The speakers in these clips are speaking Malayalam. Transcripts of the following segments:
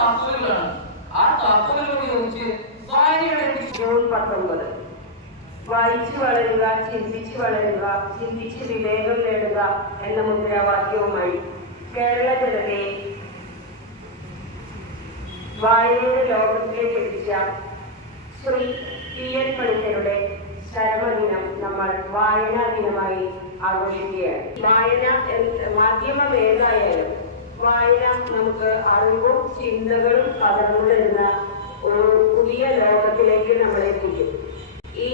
താക്കോലുകളാണ്. ആ താക്കോലുകൾ ഉപയോഗിച്ച് വായനയുടെ ജൂൺ 19 വായിച്ചു വളരുക, ചിന്തിച്ചു വളരുക, ചിന്തിച്ച് വിവേകം നേടുക എന്ന മുദ്രാവാക്യവുമായി കേരള ജനതയെ വായനയുടെ ലോകത്തിലേക്ക് എത്തിച്ച ശ്രീ P.N. പണിക്കരുടെ ചരമദിനം നമ്മൾ വായനാ ദിനമായി ആഘോഷിക്കുകയാണ്. വായന മാധ്യമം ഏതായാലും വായന നമുക്ക് അറിവും ചിന്തകളും പകർന്നു തരുന്ന ഒരു പുതിയ ലോകത്തിലേക്ക് നമ്മളെ എത്തിക്കും. ഈ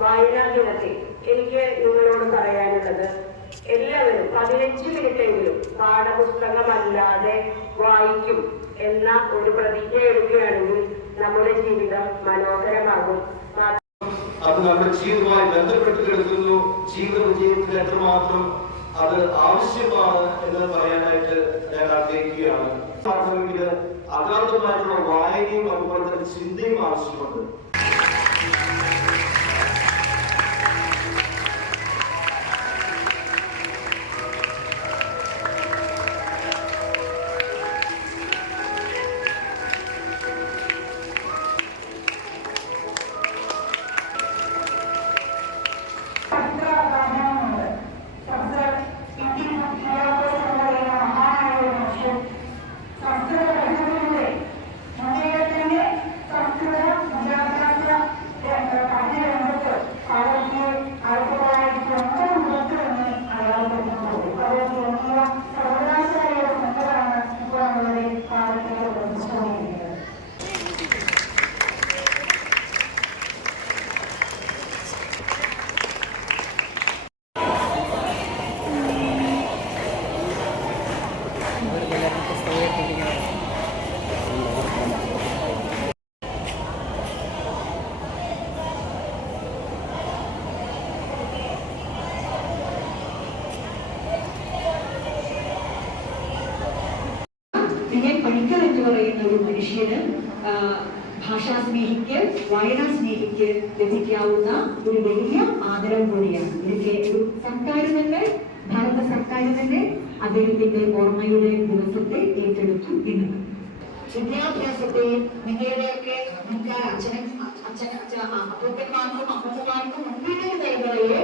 വായനാ ദിനത്തിൽ എനിക്ക് നിങ്ങളോട് പറയാനുള്ളത്, എല്ലാവരും 15 മിനിറ്റെങ്കിലും പാഠപുസ്തകമല്ലാതെ വായിക്കും എന്ന ഒരു പ്രതിജ്ഞ എടുക്കുകയാണെങ്കിൽ നമ്മുടെ ജീവിതം മനോഹരമാകും. അത് നമ്മുടെ ജീവിതവുമായി ബന്ധപ്പെട്ട് കിടക്കുന്നു. ജീവിത വിജയത്തിൽ എത്രമാത്രം അത് ആവശ്യമാണ് എന്ന് പറയാനായിട്ട് ഞാൻ ആഗ്രഹിക്കുകയാണ്. അഗാധമായിട്ടുള്ള വായനയും അതുപോലെ തന്നെ ചിന്തയും ആവശ്യമുണ്ട്. P.N. പണിക്കർ എന്ന് പറയുന്ന ഒരു മനുഷ്യന് ഭാഷാസ്നേഹിക്ക്, വായനാസ്നേഹിക്ക് ലഭിക്കാവുന്ന ഒരു വലിയ ആദരം കൂടിയാണ്. ഇതിന്റെ ഒരു സർക്കാർ തന്നെ, ഭാരത സർക്കാർ തന്നെ അദ്ദേഹത്തിന്റെ ഓർമ്മയുടെ ദിവസത്തെ ഏറ്റെടുത്തു എന്നത്. വിദ്യാഭ്യാസത്തെയും നിങ്ങളുടെയൊക്കെ മുൻകാല അപ്പൂപ്പന്മാർക്കും അമ്മൂമ്മമാർക്കും മുൻപിലെ തലമുറയെ